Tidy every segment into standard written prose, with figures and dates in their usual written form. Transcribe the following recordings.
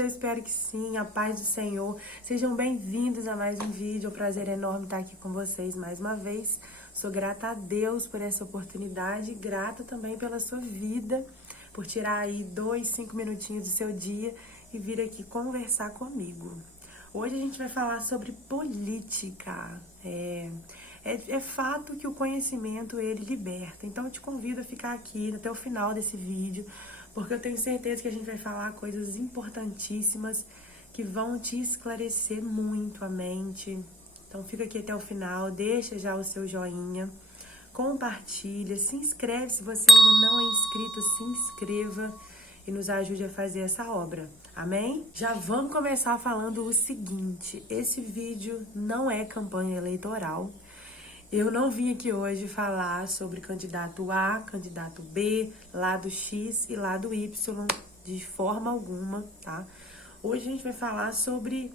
Eu espero que sim, a paz do Senhor. Sejam bem-vindos a mais um vídeo. É um prazer enorme estar aqui com vocês mais uma vez. Sou grata a Deus por essa oportunidade, grata também pela sua vida, por tirar aí 5 minutinhos do seu dia e vir aqui conversar comigo. Hoje a gente vai falar sobre política. É fato que o conhecimento, ele liberta. Então eu te convido a ficar aqui até o final desse vídeo, porque eu tenho certeza que a gente vai falar coisas importantíssimas que vão te esclarecer muito a mente. Então fica aqui até o final, deixa já o seu joinha, compartilha, se inscreve se você ainda não é inscrito, se inscreva e nos ajude a fazer essa obra. Amém? Já vamos começar falando o seguinte: esse vídeo não é campanha eleitoral. Eu não vim aqui hoje falar sobre candidato A, candidato B, lado X e lado Y, de forma alguma, tá? Hoje a gente vai falar sobre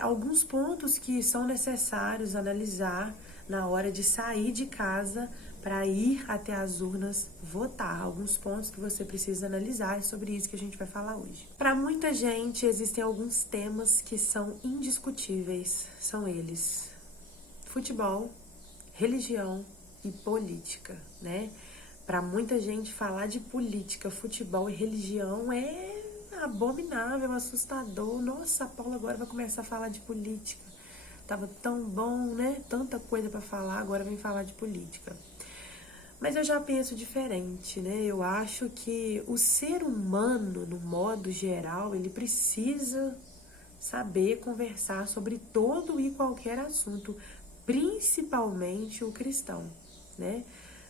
alguns pontos que são necessários analisar na hora de sair de casa para ir até as urnas votar. Alguns pontos que você precisa analisar, é sobre isso que a gente vai falar hoje. Para muita gente, existem alguns temas que são indiscutíveis. São eles: futebol, religião e política, né? Para muita gente, falar de política, futebol e religião é abominável, assustador. Nossa, a Paula agora vai começar a falar de política. Tava tão bom, né? Tanta coisa para falar, agora vem falar de política. Mas eu já penso diferente, né? Eu acho que o ser humano, no modo geral, ele precisa saber conversar sobre todo e qualquer assunto, principalmente o cristão, né?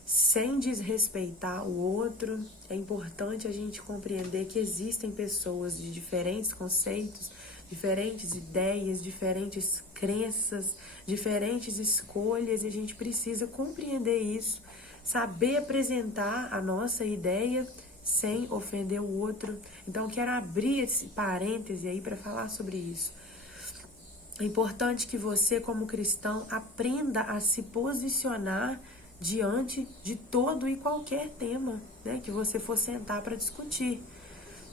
Sem desrespeitar o outro. É importante a gente compreender que existem pessoas de diferentes conceitos, diferentes ideias, diferentes crenças, diferentes escolhas, e a gente precisa compreender isso, saber apresentar a nossa ideia sem ofender o outro. Então, quero abrir esse parêntese aí para falar sobre isso. É importante que você, como cristão, aprenda a se posicionar diante de todo e qualquer tema, né, que você for sentar para discutir,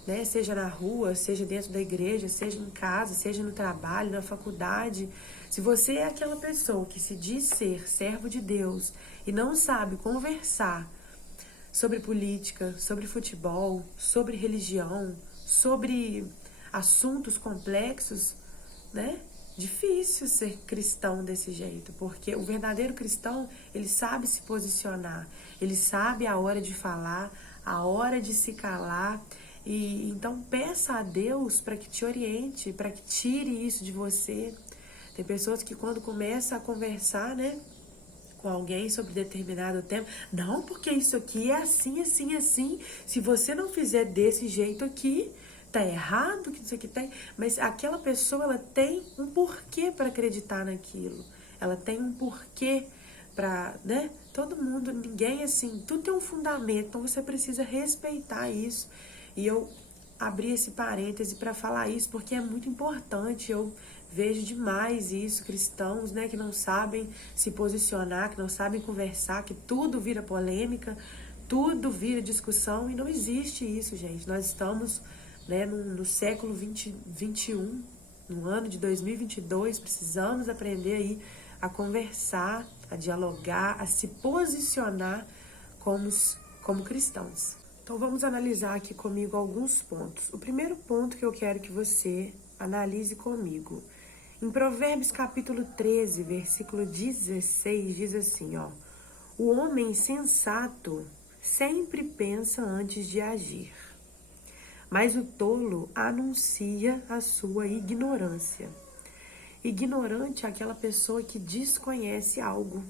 né, seja na rua, seja dentro da igreja, seja em casa, seja no trabalho, na faculdade. Se você é aquela pessoa que se diz ser servo de Deus e não sabe conversar sobre política, sobre futebol, sobre religião, sobre assuntos complexos, né? Difícil ser cristão desse jeito, porque o verdadeiro cristão, ele sabe se posicionar, ele sabe a hora de falar, a hora de se calar. E então peça a Deus para que te oriente, para que tire isso de você. Tem pessoas que quando começa a conversar, né, com alguém sobre determinado tema, não, porque isso aqui é assim, assim, assim, se você não fizer desse jeito aqui, tá errado, que isso aqui tem. Mas aquela pessoa, ela tem um porquê para acreditar naquilo. Ela tem um porquê para, né? Todo mundo, ninguém assim, tudo tem um fundamento, então você precisa respeitar isso. E eu abri esse parêntese para falar isso porque é muito importante. Eu vejo demais isso, cristãos, né, que não sabem se posicionar, que não sabem conversar, que tudo vira polêmica, tudo vira discussão, e não existe isso, gente. Nós estamos, né, no século 21, no ano de 2022, precisamos aprender aí a conversar, a dialogar, a se posicionar como cristãos. Então vamos analisar aqui comigo alguns pontos. O primeiro ponto que eu quero que você analise comigo, em Provérbios capítulo 13, versículo 16, diz assim, ó: o homem sensato sempre pensa antes de agir, mas o tolo anuncia a sua ignorância. Ignorante é aquela pessoa que desconhece algo,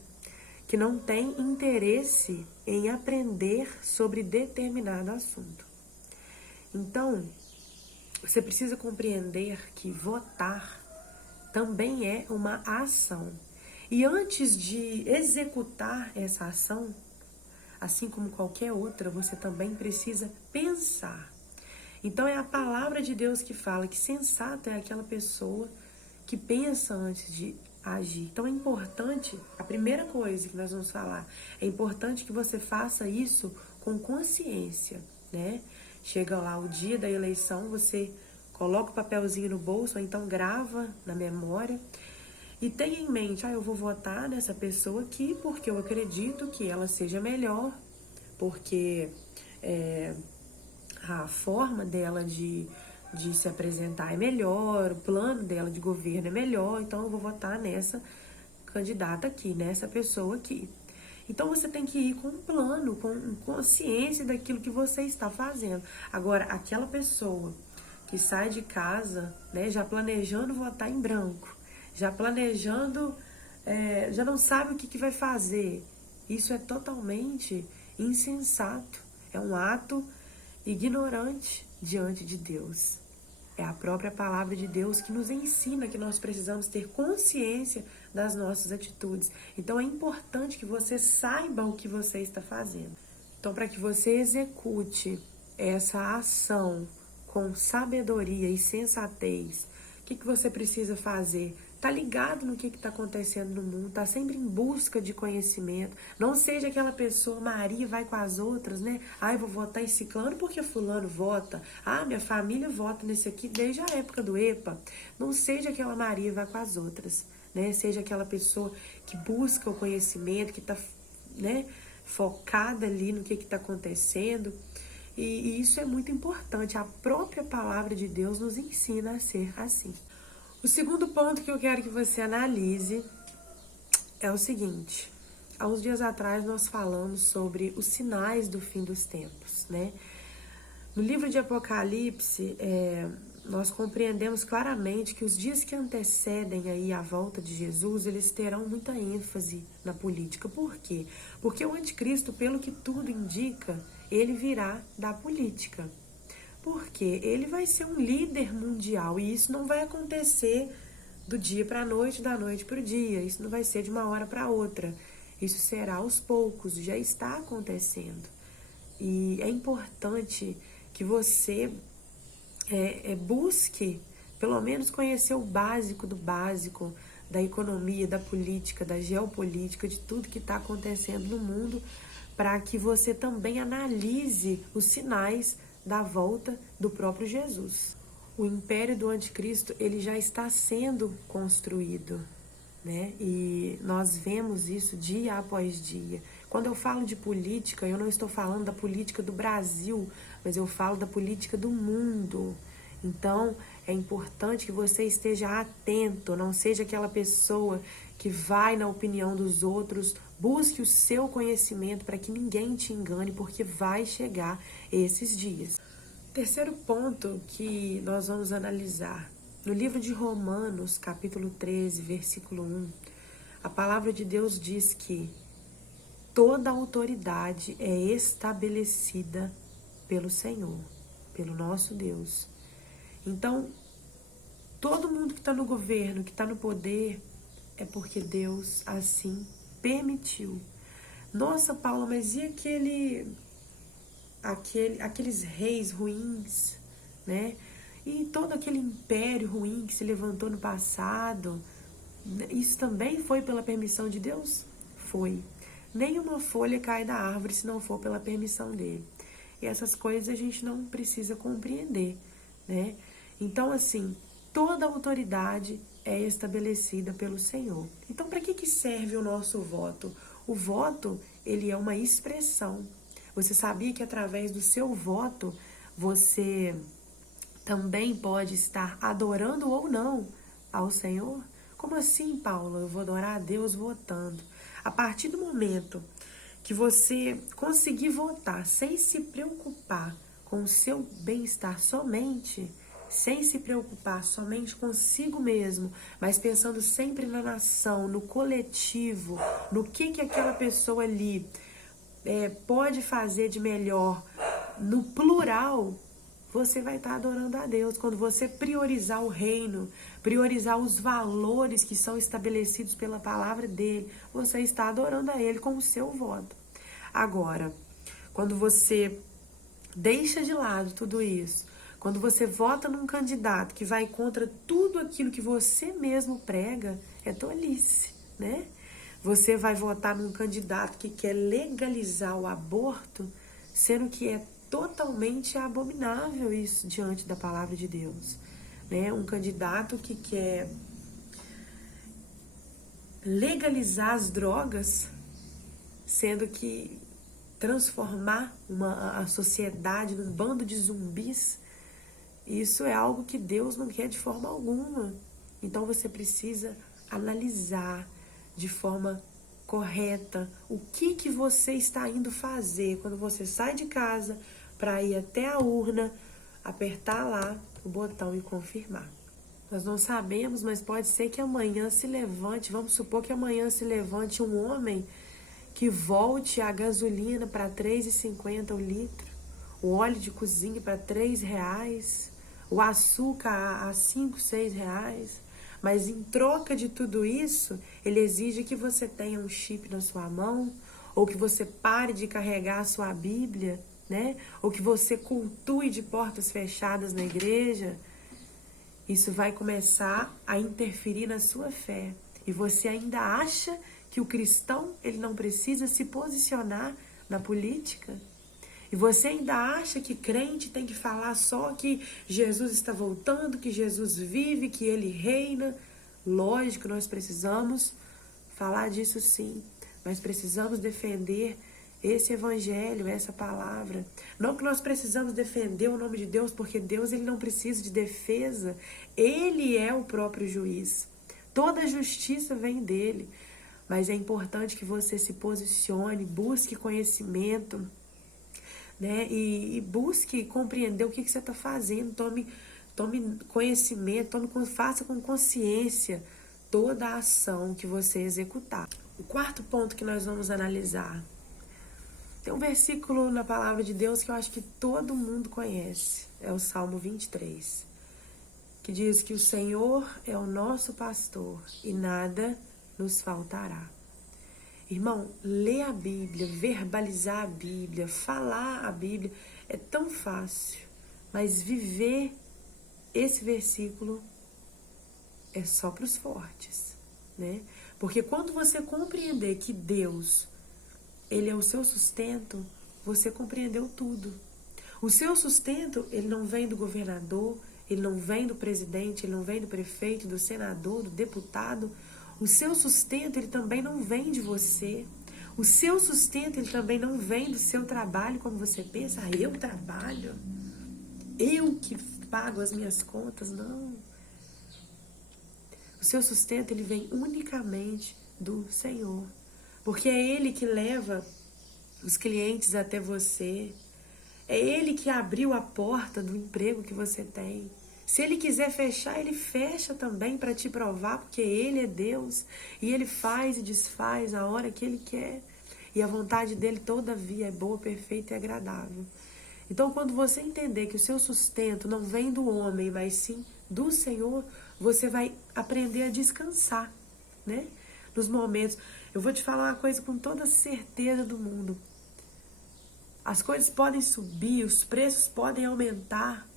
que não tem interesse em aprender sobre determinado assunto. Então, você precisa compreender que votar também é uma ação. E antes de executar essa ação, assim como qualquer outra, você também precisa pensar. Então é a palavra de Deus que fala que sensato é aquela pessoa que pensa antes de agir. Então é importante, a primeira coisa que nós vamos falar, é importante que você faça isso com consciência, né? Chega lá o dia da eleição, você coloca o papelzinho no bolso, ou então grava na memória. E tenha em mente, eu vou votar nessa pessoa aqui porque eu acredito que ela seja melhor, porque a forma dela de se apresentar é melhor, o plano dela de governo é melhor, então eu vou votar nessa candidata aqui, nessa pessoa aqui. Então você tem que ir com um plano, com consciência daquilo que você está fazendo. Agora, aquela pessoa que sai de casa, né, já planejando votar em branco, já planejando, já não sabe o que vai fazer, isso é totalmente insensato, é um ato ignorante diante de Deus. É a própria palavra de Deus que nos ensina que nós precisamos ter consciência das nossas atitudes. Então é importante que você saiba o que você está fazendo. Então, para que você execute essa ação com sabedoria e sensatez, o que você precisa fazer? Tá ligado no que está acontecendo no mundo, tá sempre em busca de conhecimento. Não seja aquela pessoa, Maria vai com as outras, né? Eu vou votar em ciclano porque fulano vota. Minha família vota nesse aqui desde a época do EPA. Não seja aquela Maria vai com as outras, né? Seja aquela pessoa que busca o conhecimento, que está, né, focada ali no que está acontecendo. E isso é muito importante. A própria palavra de Deus nos ensina a ser assim. O segundo ponto que eu quero que você analise é o seguinte. Há uns dias atrás nós falamos sobre os sinais do fim dos tempos, né? No livro de Apocalipse, nós compreendemos claramente que os dias que antecedem aí a volta de Jesus, eles terão muita ênfase na política. Por quê? Porque o anticristo, pelo que tudo indica, ele virá da política. Porque ele vai ser um líder mundial e isso não vai acontecer do dia para a noite, da noite para o dia. Isso não vai ser de uma hora para outra. Isso será aos poucos, já está acontecendo. E é importante que você busque, pelo menos, conhecer o básico do básico da economia, da política, da geopolítica, de tudo que está acontecendo no mundo, para que você também analise os sinais da volta do próprio Jesus. O império do anticristo, ele já está sendo construído, né? E nós vemos isso dia após dia. Quando eu falo de política, eu não estou falando da política do Brasil, mas eu falo da política do mundo. Então, é importante que você esteja atento, não seja aquela pessoa que vai na opinião dos outros. Busque o seu conhecimento para que ninguém te engane, porque vai chegar esses dias. Terceiro ponto que nós vamos analisar. No livro de Romanos, capítulo 13, versículo 1, a palavra de Deus diz que toda autoridade é estabelecida pelo Senhor, pelo nosso Deus. Então, todo mundo que está no governo, que está no poder, é porque Deus assim permitiu. Nossa, Paula, mas e aqueles reis ruins, né? E todo aquele império ruim que se levantou no passado, isso também foi pela permissão de Deus? Foi. Nenhuma folha cai da árvore se não for pela permissão dele. E essas coisas a gente não precisa compreender, né? Então, assim, toda autoridade é estabelecida pelo Senhor. Então, para que serve o nosso voto? O voto, ele é uma expressão. Você sabia que através do seu voto, você também pode estar adorando ou não ao Senhor? Como assim, Paula? Eu vou adorar a Deus votando. A partir do momento que você conseguir votar sem se preocupar com o seu bem-estar somente, sem se preocupar somente consigo mesmo, mas pensando sempre na nação, no coletivo, no que aquela pessoa ali pode fazer de melhor, no plural, você vai estar adorando a Deus. Quando você priorizar o reino, priorizar os valores que são estabelecidos pela palavra dele, você está adorando a ele com o seu voto. Agora, quando você deixa de lado tudo isso, quando você vota num candidato que vai contra tudo aquilo que você mesmo prega, é tolice, né? Você vai votar num candidato que quer legalizar o aborto, sendo que é totalmente abominável isso diante da palavra de Deus, né? Um candidato que quer legalizar as drogas, sendo que transformar a sociedade num bando de zumbis, isso é algo que Deus não quer de forma alguma. Então você precisa analisar de forma correta o que você está indo fazer quando você sai de casa para ir até a urna, apertar lá o botão e confirmar. Nós não sabemos, mas pode ser que amanhã se levante, vamos supor que amanhã se levante um homem que volte a gasolina para R$ 3,50 o litro, o óleo de cozinha para R$3, o açúcar a R$ 5, R$6. Mas em troca de tudo isso, ele exige que você tenha um chip na sua mão, ou que você pare de carregar a sua Bíblia, né? Ou que você cultue de portas fechadas na igreja. Isso vai começar a interferir na sua fé. E você ainda acha que o cristão ele não precisa se posicionar na política? E você ainda acha que crente tem que falar só que Jesus está voltando, que Jesus vive, que ele reina? Lógico, nós precisamos falar disso sim, mas precisamos defender esse evangelho, essa palavra. Não que nós precisamos defender o nome de Deus, porque Deus ele não precisa de defesa. Ele é o próprio juiz. Toda a justiça vem dele. Mas é importante que você se posicione, busque conhecimento, né? E busque compreender o que você está fazendo. Tome conhecimento, faça com consciência toda a ação que você executar. O quarto ponto que nós vamos analisar. Tem um versículo na palavra de Deus que eu acho que todo mundo conhece. É o Salmo 23. Que diz que o Senhor é o nosso pastor e nada nos faltará. Irmão, ler a Bíblia, verbalizar a Bíblia, falar a Bíblia é tão fácil, mas viver esse versículo é só para os fortes, né? Porque quando você compreender que Deus, ele é o seu sustento, você compreendeu tudo. O seu sustento, ele não vem do governador, ele não vem do presidente, ele não vem do prefeito, do senador, do deputado. O seu sustento, ele também não vem de você. O seu sustento, ele também não vem do seu trabalho, como você pensa. Ah, eu trabalho, eu que pago as minhas contas. Não. O seu sustento, ele vem unicamente do Senhor. Porque é Ele que leva os clientes até você. É Ele que abriu a porta do emprego que você tem. Se Ele quiser fechar, Ele fecha também para te provar, porque Ele é Deus. E Ele faz e desfaz a hora que Ele quer. E a vontade dEle, todavia, é boa, perfeita e agradável. Então, quando você entender que o seu sustento não vem do homem, mas sim do Senhor, você vai aprender a descansar, né? Nos momentos. Eu vou te falar uma coisa com toda a certeza do mundo. As coisas podem subir, os preços podem aumentar,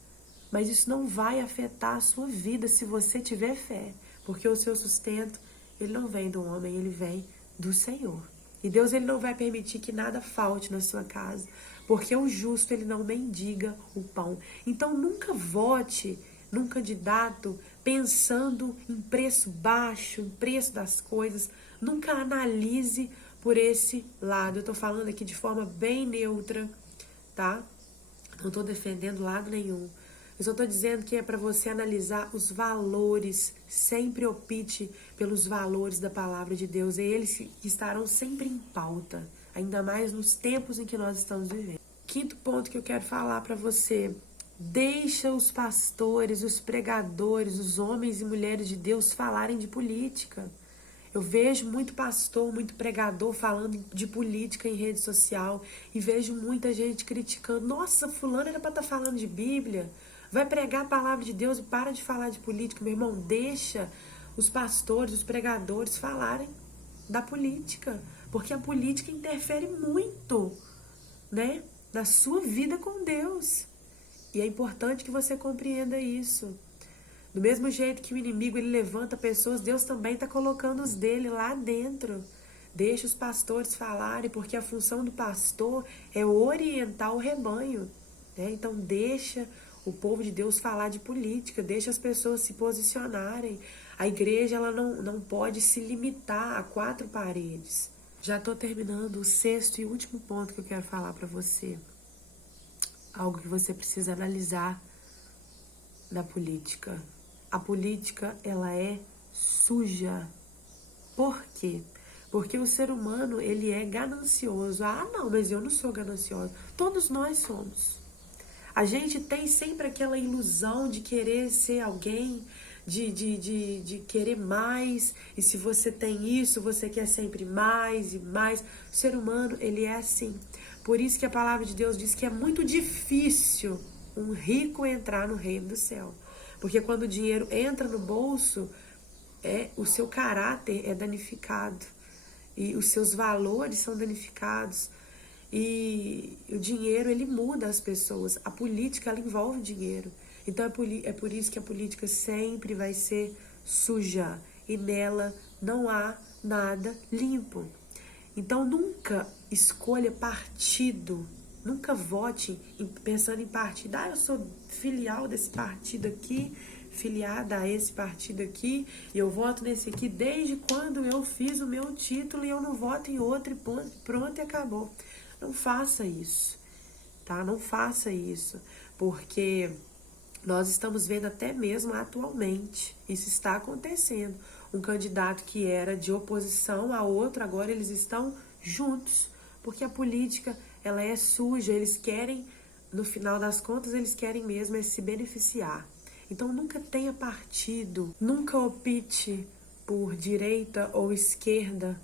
mas isso não vai afetar a sua vida se você tiver fé. Porque o seu sustento, ele não vem do homem, ele vem do Senhor. E Deus, ele não vai permitir que nada falte na sua casa, porque o justo, ele não mendiga o pão. Então, nunca vote num candidato pensando em preço baixo, em preço das coisas. Nunca analise por esse lado. Eu tô falando aqui de forma bem neutra, tá? Não tô defendendo lado nenhum. Eu só tô dizendo que é para você analisar os valores. Sempre opte pelos valores da palavra de Deus. E eles que estarão sempre em pauta. Ainda mais nos tempos em que nós estamos vivendo. Quinto ponto que eu quero falar para você. Deixa os pastores, os pregadores, os homens e mulheres de Deus falarem de política. Eu vejo muito pastor, muito pregador falando de política em rede social e vejo muita gente criticando. Nossa, fulano era para estar falando de Bíblia. Vai pregar a palavra de Deus e para de falar de política. Meu irmão, deixa os pastores, os pregadores falarem da política. Porque a política interfere muito, né, na sua vida com Deus. E é importante que você compreenda isso. Do mesmo jeito que o inimigo ele levanta pessoas, Deus também está colocando os dele lá dentro. Deixa os pastores falarem, porque a função do pastor é orientar o rebanho. né? Então deixa o povo de Deus falar de política, deixa as pessoas se posicionarem. A igreja ela não pode se limitar a 4 paredes. Já estou terminando o 6º e último ponto que eu quero falar para você. Algo que você precisa analisar da política. A política, ela é suja. Por quê? Porque o ser humano, ele é ganancioso. Ah, não, mas eu não sou ganancioso. Todos nós somos. A gente tem sempre aquela ilusão de querer ser alguém, de querer mais. E se você tem isso, você quer sempre mais e mais. O ser humano, ele é assim. Por isso que a palavra de Deus diz que é muito difícil um rico entrar no reino do céu. Porque quando o dinheiro entra no bolso, o seu caráter é danificado. E os seus valores são danificados. E o dinheiro, ele muda as pessoas. A política, ela envolve dinheiro. Então é por isso que a política sempre vai ser suja. E nela não há nada limpo. Então nunca escolha partido. Nunca vote pensando em partido. Ah, eu sou filial desse partido aqui, filiada a esse partido aqui, e eu voto nesse aqui desde quando eu fiz o meu título e eu não voto em outro e pronto e acabou. Não faça isso, tá? Não faça isso, porque nós estamos vendo até mesmo atualmente, isso está acontecendo. Um candidato que era de oposição a outro, agora eles estão juntos, porque a política, ela é suja, eles querem, no final das contas, eles querem mesmo se beneficiar. Então nunca tenha partido, nunca opte por direita ou esquerda,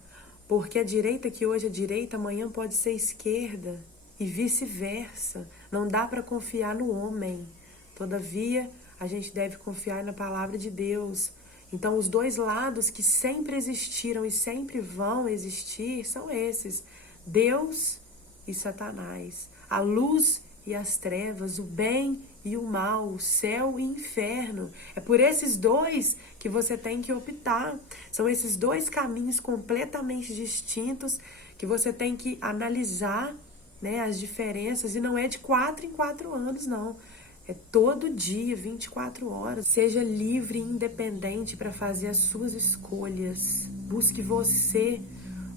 porque a direita que hoje é direita, amanhã pode ser esquerda e vice-versa. Não dá para confiar no homem. Todavia, a gente deve confiar na palavra de Deus. Então, os 2 lados que sempre existiram e sempre vão existir são esses: Deus e Satanás, a luz e as trevas, o bem e o mal, o céu e o inferno. É por esses 2 que você tem que optar. São esses 2 caminhos completamente distintos que você tem que analisar, né, as diferenças. E não é de 4 em 4 anos, não. É todo dia, 24 horas. Seja livre e independente para fazer as suas escolhas. Busque você,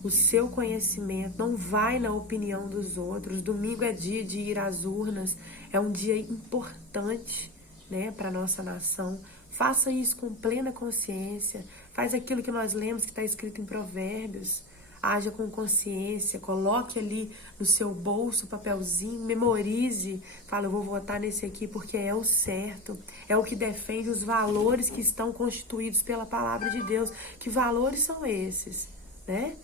o seu conhecimento. Não vai na opinião dos outros. Domingo é dia de ir às urnas. É um dia importante, né, para a nossa nação. Faça isso com plena consciência. Faz aquilo que nós lemos que está escrito em Provérbios. Haja com consciência, coloque ali no seu bolso o papelzinho, memorize, fala, eu vou votar nesse aqui porque é o certo, é o que defende os valores que estão constituídos pela palavra de Deus. Que valores são esses, né?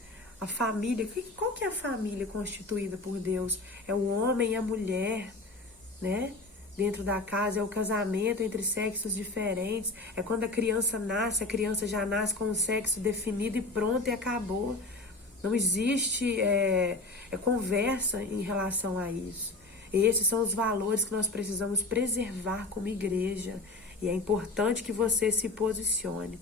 A família, qual que é a família constituída por Deus? É o homem e a mulher, né? Dentro da casa, é o casamento entre sexos diferentes, é quando a criança nasce, a criança já nasce com o sexo definido e pronto e acabou. Não existe conversa em relação a isso. Esses são os valores que nós precisamos preservar como igreja. E é importante que você se posicione.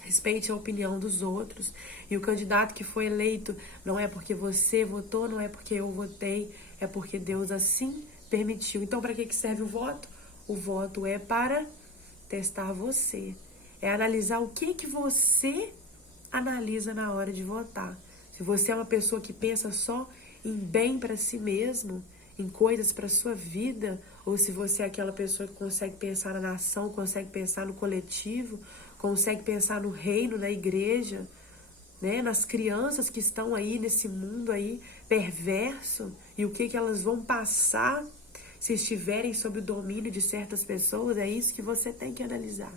Respeite a opinião dos outros. E o candidato que foi eleito não é porque você votou, não é porque eu votei, é porque Deus assim permitiu. Então, para que serve o voto? O voto é para testar você. É analisar o que você analisa na hora de votar. Se você é uma pessoa que pensa só em bem para si mesmo, em coisas para sua vida, ou se você é aquela pessoa que consegue pensar na nação, consegue pensar no coletivo, consegue pensar no reino, na igreja, né, nas crianças que estão aí nesse mundo aí perverso e o que elas vão passar se estiverem sob o domínio de certas pessoas, é isso que você tem que analisar.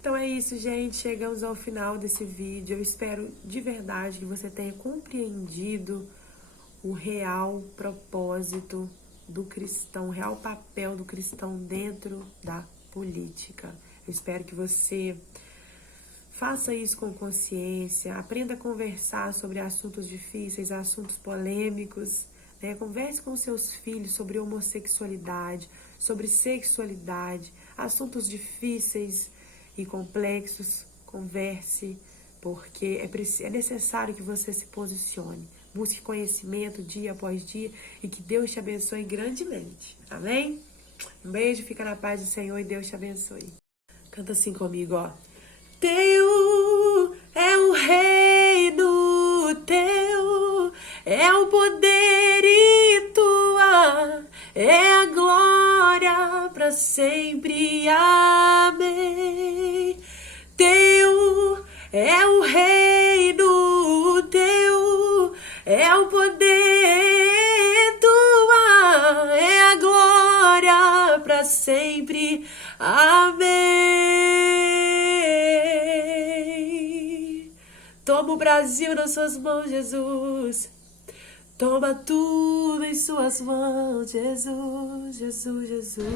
Então é isso, gente. Chegamos ao final desse vídeo. Eu espero de verdade que você tenha compreendido o real propósito do cristão, o real papel do cristão dentro da política. Eu espero que você faça isso com consciência, aprenda a conversar sobre assuntos difíceis, assuntos polêmicos, né? Converse com seus filhos sobre homossexualidade, sobre sexualidade, assuntos difíceis e complexos. Converse, porque é necessário que você se posicione. busque conhecimento dia após dia e que Deus te abençoe grandemente. Amém? Um beijo, fica na paz do Senhor e Deus te abençoe. Canta assim comigo, ó. Teu é o reino, teu é o poder e tua é a glória para sempre. Amém. Teu é o reino, teu é o poder, tua é a glória para sempre. Amém. Toma o Brasil nas suas mãos, Jesus. Toma tudo em suas mãos, Jesus, Jesus, Jesus.